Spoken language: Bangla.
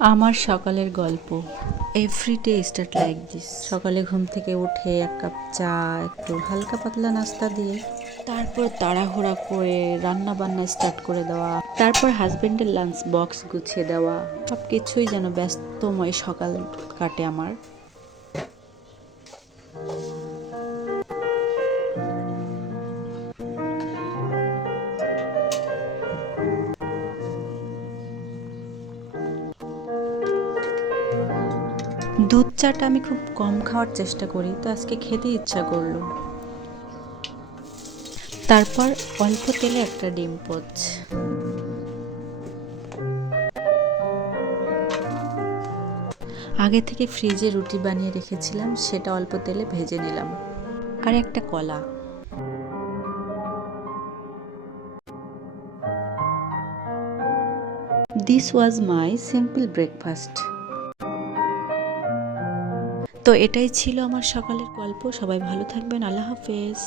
আমার সকালের গল্প। Every day start like this. সকালে ঘুম থেকে উঠে এক কাপ চা, একটু হালকা পাতলা নাস্তা দিয়ে তারপর তাড়াহুড়া করে রান্না বান্না স্টার্ট করে দেওয়া, তারপর হাজবেন্ডের লাঞ্চ বক্স গুছিয়ে দেওয়া, সব কিছুই যেন ব্যস্তময় সকাল কাটে আমার। দুধ চাটা আমি খুব কম খাওয়ার চেষ্টা করি, তো আজকে খেতে ইচ্ছা করলো। তারপর অল্প তেলে একটা ডিম পোচ। আগে থেকে ফ্রিজে রুটি বানিয়ে রেখেছিলাম, সেটা অল্প তেলে ভেজে নিলাম। আর একটা কলা। This was my simple breakfast. তো এটাই ছিল আমার সকালের গল্প। সবাই ভালো থাকবেন। আল্লাহ হাফেজ।